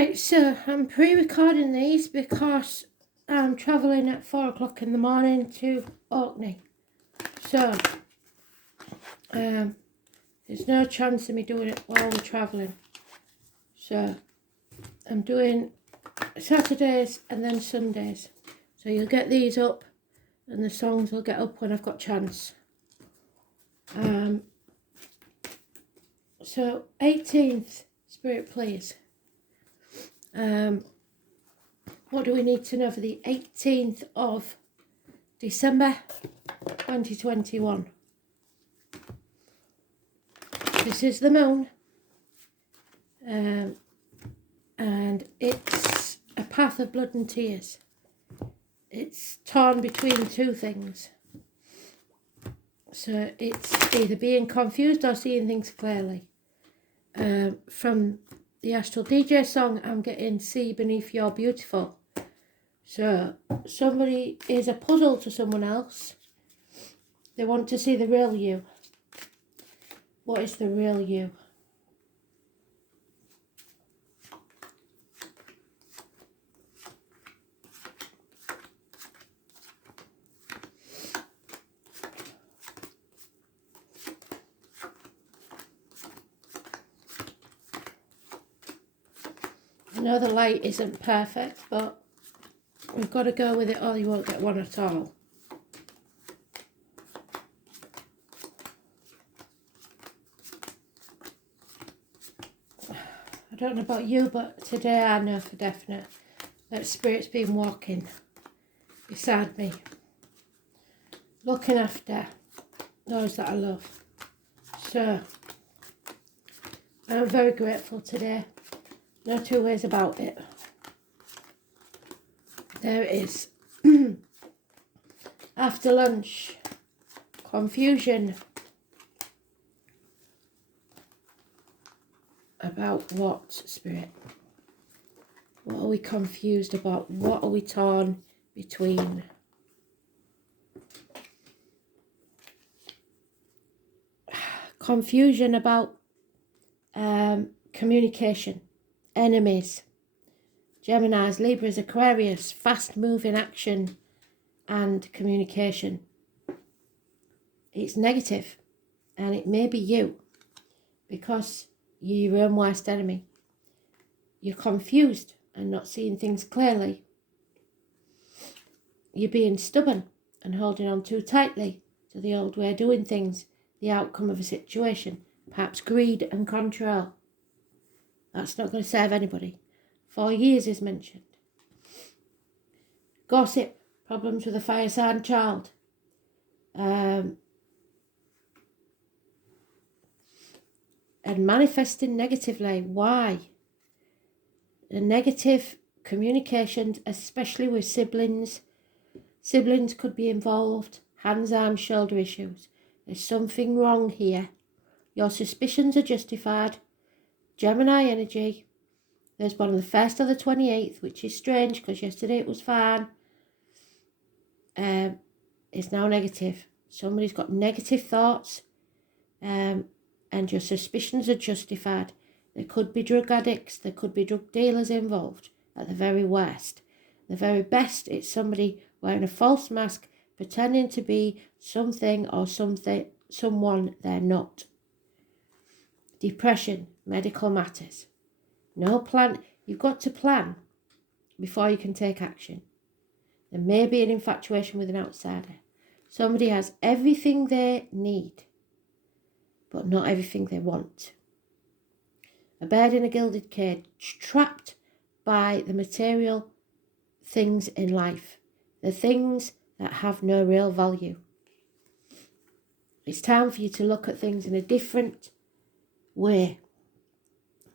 Right, so I'm pre-recording these because I'm travelling at 4 o'clock in the morning to Orkney. So, there's no chance of me doing it while we're travelling. So, I'm doing Saturdays and then Sundays. So you'll get these up and the songs will get up when I've got chance. So 18th, Spirit please. What do we need to know for the 18th of December 2021? This is the moon, and it's a path of blood and tears. It's torn between two things. So it's either being confused or seeing things clearly. From the Astral DJ song, I'm getting See Beneath Your Beautiful. So somebody is a puzzle to someone else. They want to see the real you. What is the real you? I know the light isn't perfect, but we've got to go with it or you won't get one at all. I don't know about you, but today I know for definite that Spirit's been walking beside me, looking after those that I love. So, I'm very grateful today. No two ways about it. There it is. After lunch, confusion. About what, Spirit? What are we confused about? What are we torn between? Confusion about communication, enemies, Geminis, Libras, Aquarius, fast-moving action and communication. It's negative, and it may be you, because you're your own worst enemy. You're confused and not seeing things clearly. You're being stubborn and holding on too tightly to the old way of doing things, the outcome of a situation, perhaps greed and control. That's not going to serve anybody. 4 years is mentioned. Gossip, problems with a fire sign child. And manifesting negatively. Why? The negative communications, especially with siblings. Siblings could be involved. Hands, arms, shoulder issues. There's something wrong here. Your suspicions are justified. Gemini energy. There's one on the 1st or the 28th, which is strange because yesterday it was fine. It's now negative. Somebody's got negative thoughts. And your suspicions are justified. There could be drug addicts, there could be drug dealers involved at the very worst. The very best, it's somebody wearing a false mask, pretending to be something or someone they're not. Depression, medical matters. No plan. You've got to plan before you can take action. There may be an infatuation with an outsider. Somebody has everything they need, but not everything they want. A bird in a gilded cage, trapped by the material things in life, the things that have no real value. It's time for you to look at things in a different way.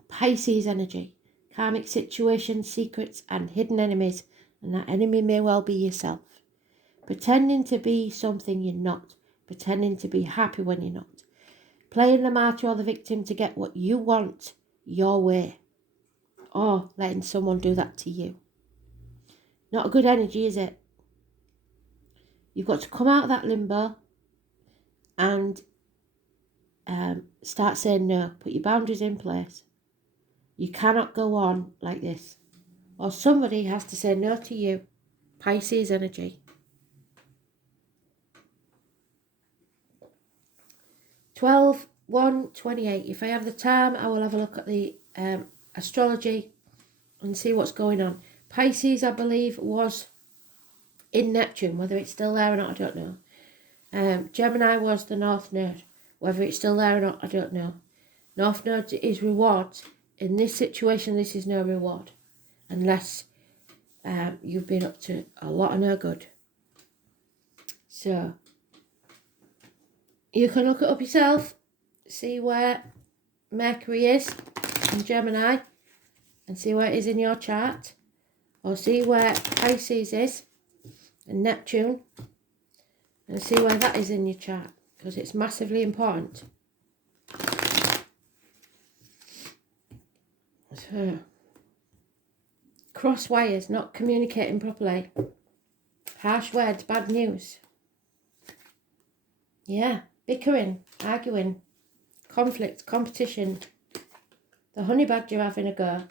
Pisces energy, karmic situations, secrets and hidden enemies, and that enemy may well be yourself. Pretending to be something you're not, pretending to be happy when you're not. Playing the martyr or the victim to get what you want your way, or letting someone do that to you. Not a good energy, is it? You've got to come out of that limbo and start saying no. Put your boundaries in place. You cannot go on like this. Or somebody has to say no to you. Pisces energy. 12/1/28. If I have the time, I will have a look at the astrology and see what's going on. Pisces, I believe, was in Neptune. Whether it's still there or not, I don't know. Gemini was the North Node. Whether it's still there or not, I don't know. North Node is reward. In this situation, this is no reward. Unless you've been up to a lot of no good. So, you can look it up yourself. See where Mercury is in Gemini. And see where it is in your chart. Or see where Pisces is in Neptune. And see where that is in your chart. Because it's massively important. So, cross wires, not communicating properly. Harsh words, bad news. Yeah, bickering, arguing, conflict, competition. The honey badger having a go.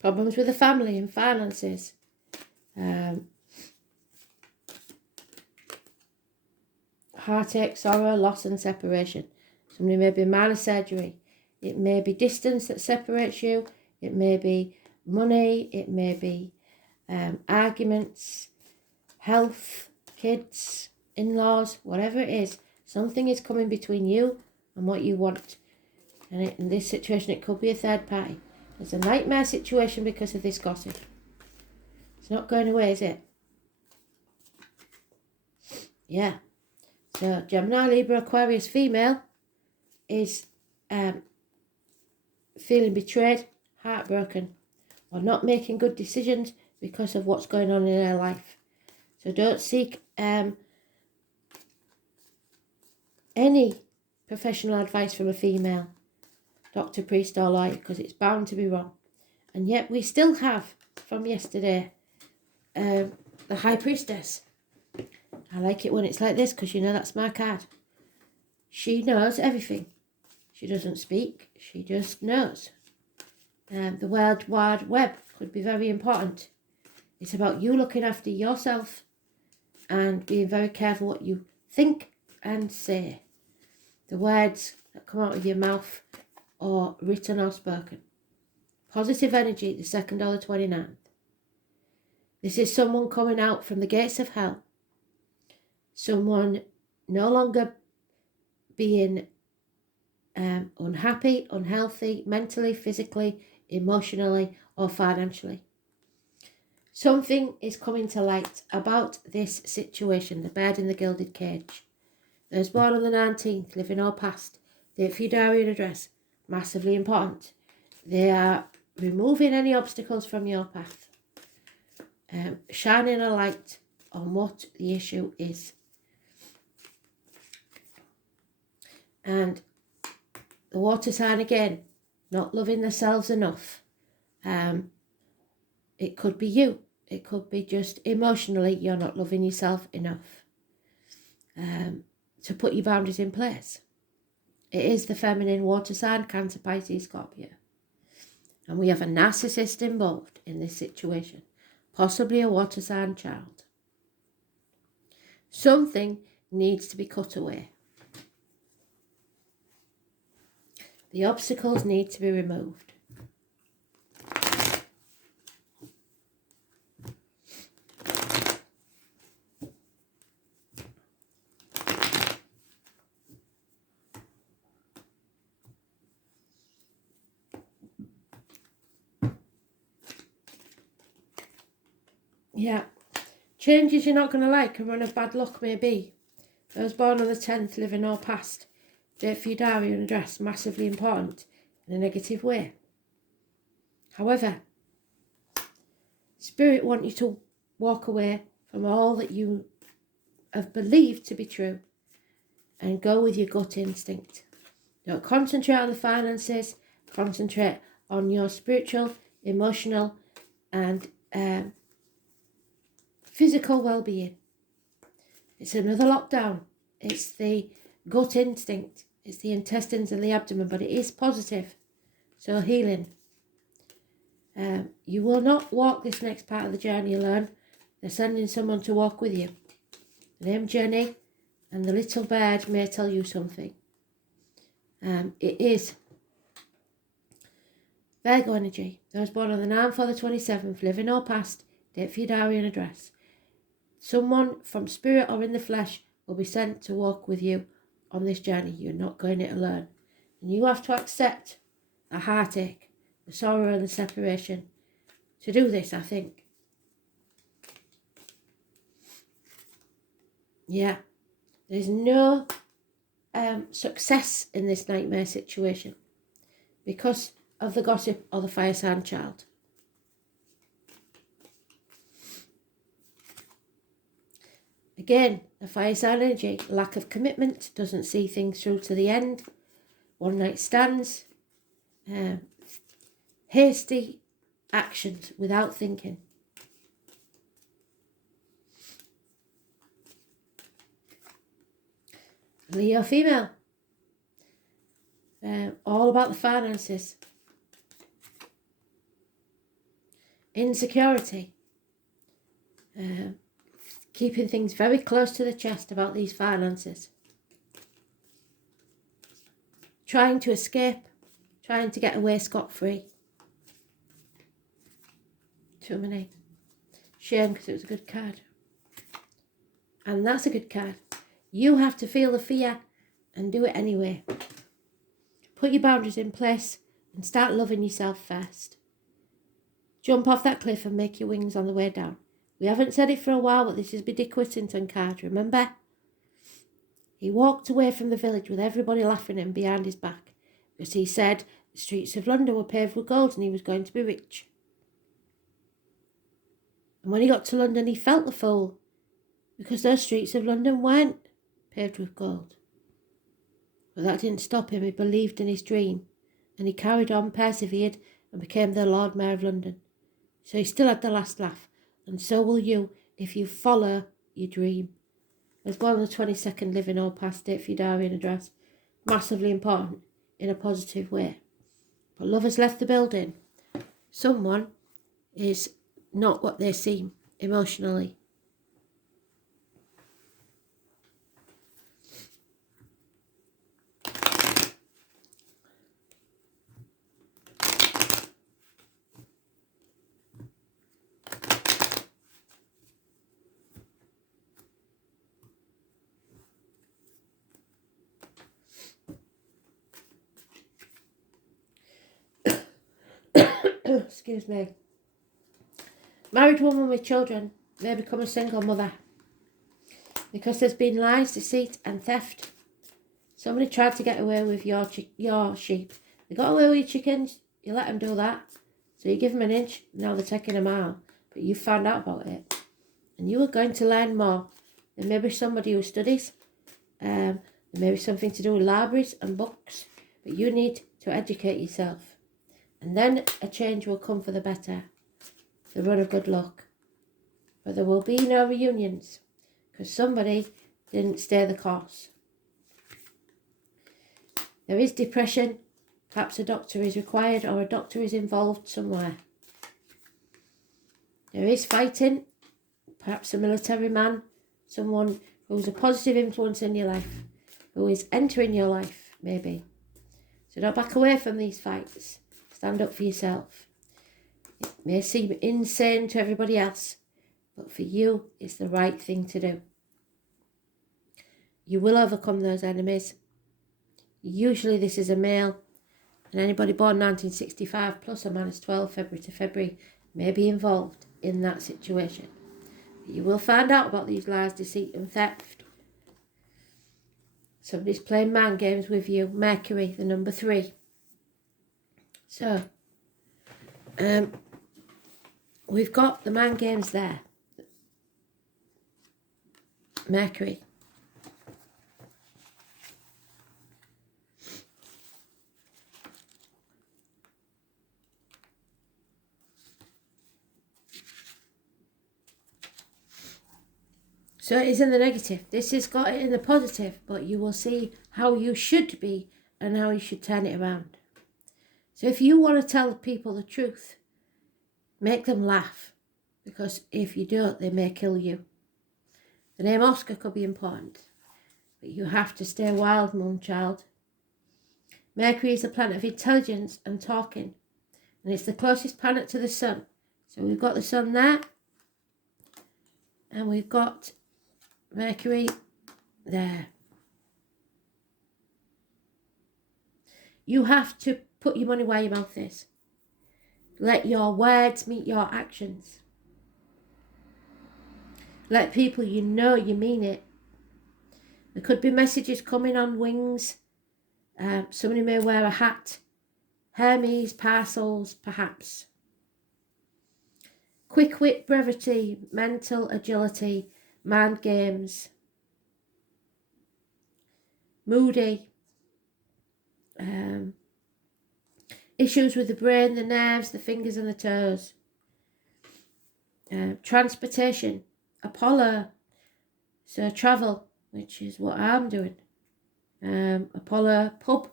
Problems with the family and finances. Heartache, sorrow, loss and separation. Somebody may be minor surgery. It may be distance that separates you. It may be money. It may be arguments, health, kids, in-laws, whatever it is. Something is coming between you and what you want. And in this situation, it could be a third party. It's a nightmare situation because of this gossip. It's not going away, is it? Yeah. So, Gemini, Libra, Aquarius female is feeling betrayed, heartbroken, or not making good decisions because of what's going on in her life. So don't seek any professional advice from a female doctor, priest or lawyer, because it's bound to be wrong. And yet we still have, from yesterday, the High Priestess. I like it when it's like this because you know that's my card. She knows everything. She doesn't speak, she just knows. The World Wide Web could be very important. It's about you looking after yourself and being very careful what you think and say. The words that come out of your mouth or written or spoken. Positive energy, the 2nd or the 29th. This is someone coming out from the gates of hell. Someone no longer being unhappy, unhealthy, mentally, physically, emotionally or financially. Something is coming to light about this situation, the bird in the gilded cage. Those born on the 19th, living or past, date for your diary and address, massively important. They are removing any obstacles from your path, shining a light on what the issue is. And the water sign again, not loving themselves enough. It could be you. It could be just emotionally you're not loving yourself enough to put your boundaries in place. It is the feminine water sign, Cancer, Pisces, Scorpio. And we have a narcissist involved in this situation, possibly a water sign child. Something needs to be cut away. The obstacles need to be removed. Yeah. Changes you're not going to like and run of bad luck maybe. Those born on the 10th, living or past. Date for your diary and address, massively important in a negative way. However, Spirit want you to walk away from all that you have believed to be true and go with your gut instinct. Don't concentrate on the finances, concentrate on your spiritual, emotional and physical well-being. It's another lockdown. It's the gut instinct. It's the intestines and the abdomen, but it is positive. So healing. You will not walk this next part of the journey alone. They're sending someone to walk with you. The name Jenny and the little bird may tell you something. It is Virgo energy. Those born on the 9th or the 27th, living or past, date for your diary and address. Someone from spirit or in the flesh will be sent to walk with you on this journey. You're not going it alone. And you have to accept the heartache, the sorrow and the separation to do this, I think. Yeah. There's no success in this nightmare situation because of the gossip or the fire sign child. Again, the fire sign energy, lack of commitment, doesn't see things through to the end, one night stands, hasty actions without thinking. Leo female, all about the finances, insecurity, keeping things very close to the chest about these finances, trying to escape, trying to get away scot-free. Too many. Shame, because it was a good card. And that's a good card. You have to feel the fear and do it anyway. Put your boundaries in place and start loving yourself first. Jump off that cliff and make your wings on the way down. We haven't said it for a while, but this is Biddy Whittington card, remember? He walked away from the village with everybody laughing at him behind his back because he said the streets of London were paved with gold and he was going to be rich. And when he got to London, he felt the fool because those streets of London weren't paved with gold. But that didn't stop him. He believed in his dream and he carried on, persevered and became the Lord Mayor of London. So he still had the last laugh, and so will you if you follow your dream. As well as the 22nd, living or past, date for your diary and address. Massively important in a positive way. But love has left the building. Someone is not what they seem emotionally. Excuse me. Married woman with children may become a single mother because there's been lies, deceit and theft. Somebody tried to get away with your sheep. They got away with your chickens, you let them do that. So you give them an inch, now they're taking a mile. But you found out about it. And you are going to learn more. There may be somebody who studies. There may be something to do with libraries and books. But you need to educate yourself. And then a change will come for the better. The run of good luck. But there will be no reunions. Because somebody didn't stay the course. There is depression. Perhaps a doctor is required or a doctor is involved somewhere. There is fighting. Perhaps a military man. Someone who's a positive influence in your life. Who is entering your life, maybe. So don't back away from these fights. Stand up for yourself. It may seem insane to everybody else, but for you, it's the right thing to do. You will overcome those enemies. Usually this is a male, and anybody born 1965 plus or minus 12 February to February may be involved in that situation. You will find out about these lies, deceit and theft. Somebody's playing mind games with you. Mercury, the number 3. So, we've got the mind games there. Mercury. So it is in the negative. This has got it in the positive, but you will see how you should be and how you should turn it around. So if you want to tell people the truth, make them laugh, because if you don't, they may kill you. The name Oscar could be important, but you have to stay wild, moonchild. Mercury is the planet of intelligence and talking, and it's the closest planet to the sun. So we've got the sun there, and we've got Mercury there. You have to put your money where your mouth is. Let your words meet your actions. Let people you know you mean it. There could be messages coming on wings. Somebody may wear a hat. Hermes, parcels, perhaps. Quick wit, brevity, mental agility, mind games. Moody. Issues with the brain, the nerves, the fingers and the toes. Transportation. Apollo. So travel, which is what I'm doing. Apollo pub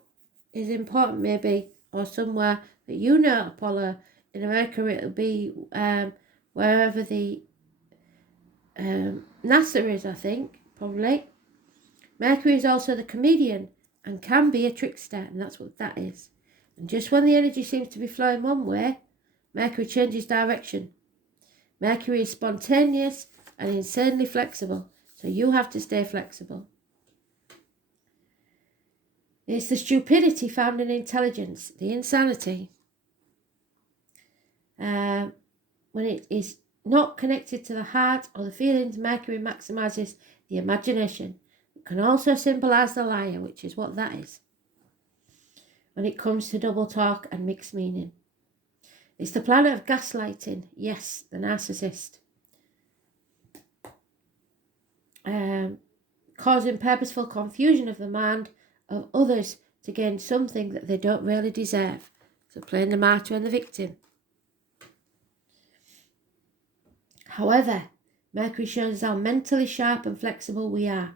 is important, maybe, or somewhere that you know Apollo. In America it'll be wherever the NASA is, I think, probably. Mercury is also the comedian and can be a trickster, and that's what that is. And just when the energy seems to be flowing one way, Mercury changes direction. Mercury is spontaneous and insanely flexible, so you have to stay flexible. It's the stupidity found in intelligence, the insanity. When it is not connected to the heart or the feelings, Mercury maximizes the imagination. It can also symbolize the liar, which is what that is. When it comes to double talk and mixed meaning. It's the planet of gaslighting, yes, the narcissist. Causing purposeful confusion of the mind of others to gain something that they don't really deserve. So playing the martyr and the victim. However, Mercury shows how mentally sharp and flexible we are,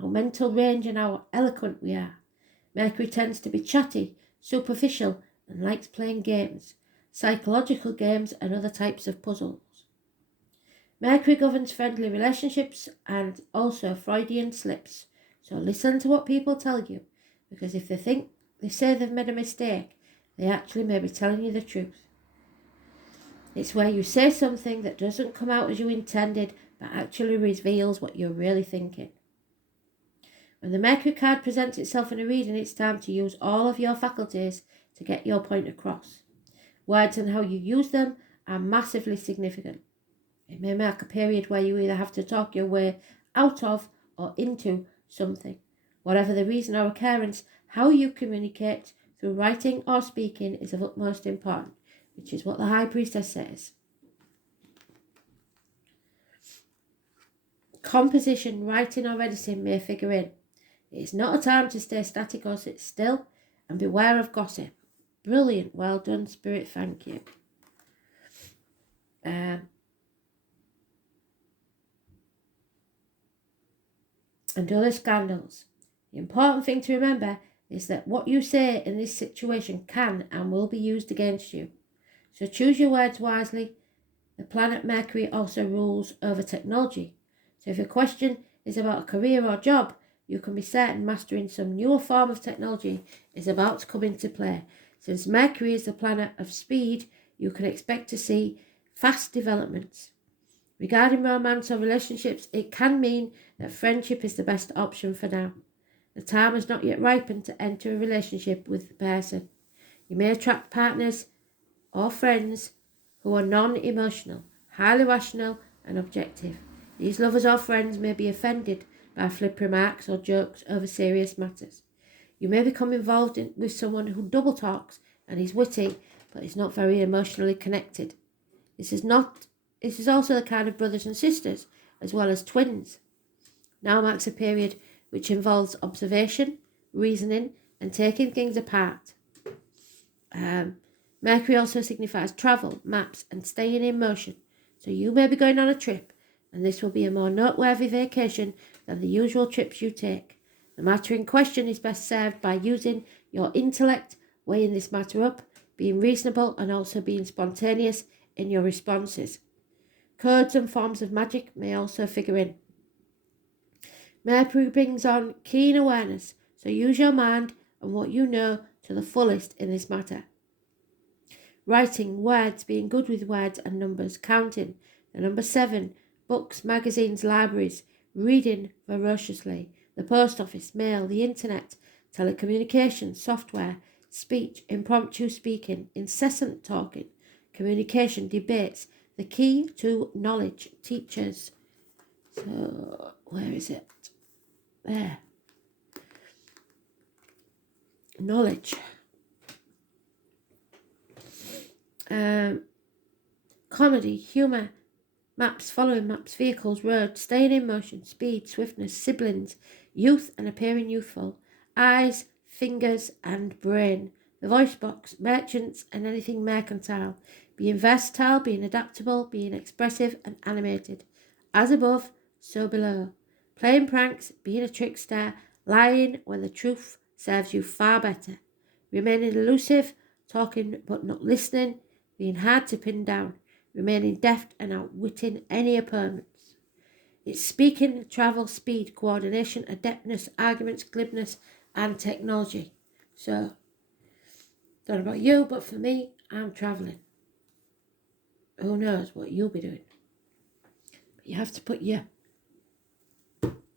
our mental range and how eloquent we are. Mercury tends to be chatty, superficial, and likes playing games, psychological games and other types of puzzles. Mercury governs friendly relationships and also Freudian slips. So listen to what people tell you, because if they say they've made a mistake, they actually may be telling you the truth. It's where you say something that doesn't come out as you intended, but actually reveals what you're really thinking. When the Mercury card presents itself in a reading, it's time to use all of your faculties to get your point across. Words and how you use them are massively significant. It may mark a period where you either have to talk your way out of or into something. Whatever the reason or occurrence, how you communicate through writing or speaking is of utmost importance, which is what the High Priestess says. Composition, writing or editing may figure in. It is not a time to stay static or sit still, and beware of gossip. Brilliant, well done, Spirit, thank you. And other scandals. The important thing to remember is that what you say in this situation can and will be used against you. So choose your words wisely. The planet Mercury also rules over technology. So if your question is about a career or job, you can be certain mastering some newer form of technology is about to come into play. Since Mercury is the planet of speed, you can expect to see fast developments. Regarding romance or relationships, it can mean that friendship is the best option for now. The time has not yet ripened to enter a relationship with the person. You may attract partners or friends who are non-emotional, highly rational and objective. These lovers or friends may be offended by flip remarks or jokes over serious matters. You may become involved with someone who double talks and is witty but is not very emotionally connected. This is also the kind of brothers and sisters, as well as twins. Now marks a period which involves observation, reasoning, and taking things apart. Mercury also signifies travel, maps, and staying in motion. So you may be going on a trip, and this will be a more noteworthy vacation than the usual trips you take. The matter in question is best served by using your intellect, weighing this matter up, being reasonable and also being spontaneous in your responses. Codes and forms of magic may also figure in. Mercury brings on keen awareness, so use your mind and what you know to the fullest in this matter. Writing, words, being good with words and numbers, counting, the number 7, books, magazines, libraries, reading voraciously, the post office, mail, the internet, telecommunications, software, speech, impromptu speaking, incessant talking, communication, debates, the key to knowledge, teachers. So, where is it? There. Knowledge. Comedy, humour, maps, following maps, vehicles, roads, staying in motion, speed, swiftness, siblings, youth and appearing youthful, eyes, fingers and brain, the voice box, merchants and anything mercantile, being versatile, being adaptable, being expressive and animated, as above, so below, playing pranks, being a trickster, lying when the truth serves you far better, remaining elusive, talking but not listening, being hard to pin down, remaining deft and outwitting any opponents. It's speaking, travel, speed, coordination, adeptness, arguments, glibness, and technology. So, don't know about you, but for me, I'm travelling. Who knows what you'll be doing? But you have to put your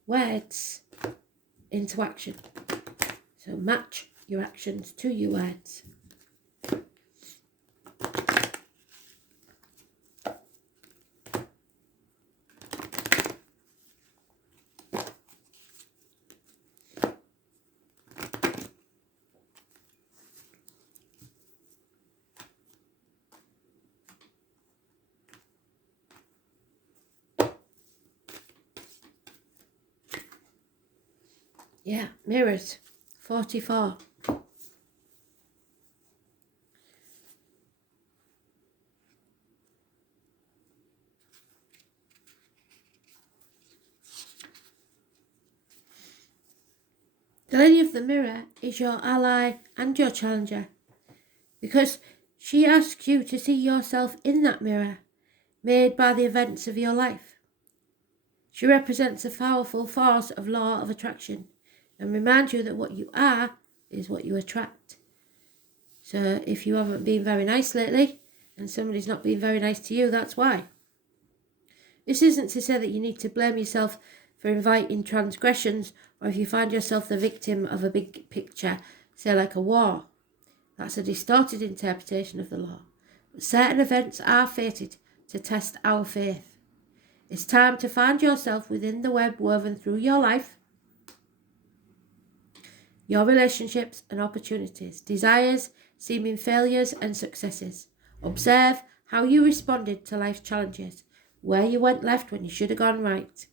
words into action. So match your actions to your words. Yeah, mirrors, 44. The Lady of the Mirror is your ally and your challenger, because she asks you to see yourself in that mirror, made by the events of your life. She represents a powerful force of law of attraction and reminds you that what you are is what you attract. So if you haven't been very nice lately and somebody's not been very nice to you, that's why. This isn't to say that you need to blame yourself for inviting transgressions, or if you find yourself the victim of a big picture, say like a war. That's a distorted interpretation of the law. But certain events are fated to test our faith. It's time to find yourself within the web woven through your life, your relationships and opportunities, desires, seeming failures and successes. Observe how you responded to life's challenges, where you went left when you should have gone right.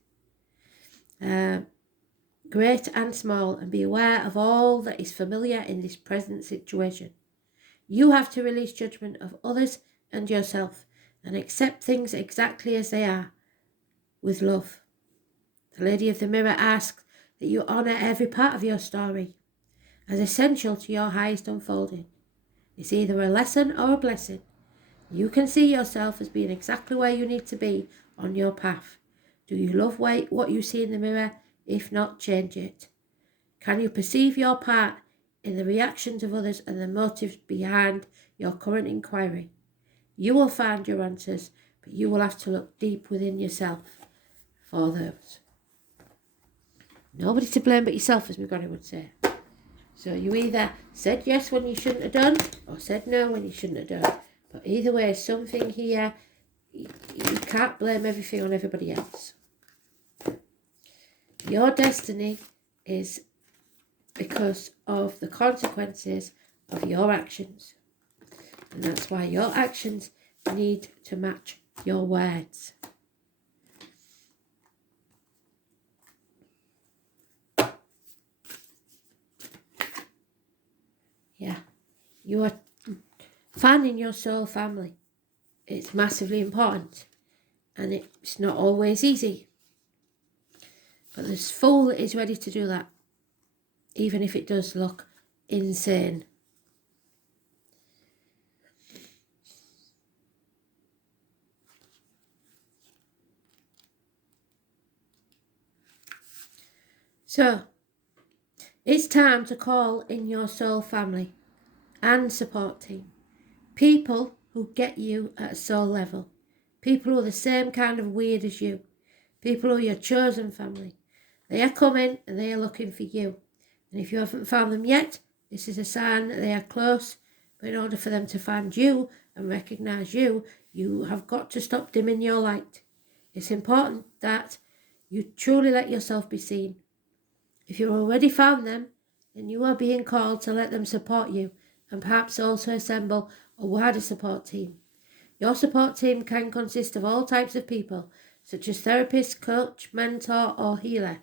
Great and small, and be aware of all that is familiar in this present situation. You have to release judgment of others and yourself and accept things exactly as they are, with love. The Lady of the Mirror asks that you honour every part of your story as essential to your highest unfolding. It's either a lesson or a blessing. You can see yourself as being exactly where you need to be on your path. Do you love what you see in the mirror? If not, change it. Can you perceive your part in the reactions of others and the motives behind your current inquiry? You will find your answers, but you will have to look deep within yourself for those. Nobody to blame but yourself, as my granny would say. So you either said yes when you shouldn't have done, or said no when you shouldn't have done. But either way, something here, you can't blame everything on everybody else. Your destiny is because of the consequences of your actions. And that's why your actions need to match your words. Yeah, you are finding your soul family. It's massively important, and it's not always easy. But this fool is ready to do that, even if it does look insane. So, it's time to call in your soul family and support team. People who get you at a soul level. People who are the same kind of weird as you. People who are your chosen family. They are coming and they are looking for you. And if you haven't found them yet, this is a sign that they are close. But in order for them to find you and recognise you, you have got to stop dimming your light. It's important that you truly let yourself be seen. If you've already found them, then you are being called to let them support you and perhaps also assemble a wider support team. Your support team can consist of all types of people, such as therapist, coach, mentor, or healer.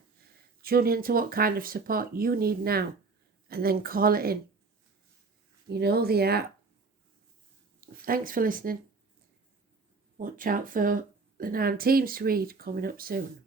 Tune into what kind of support you need now and then call it in. You know the art. Thanks for listening. Watch out for the 9 teams to read coming up soon.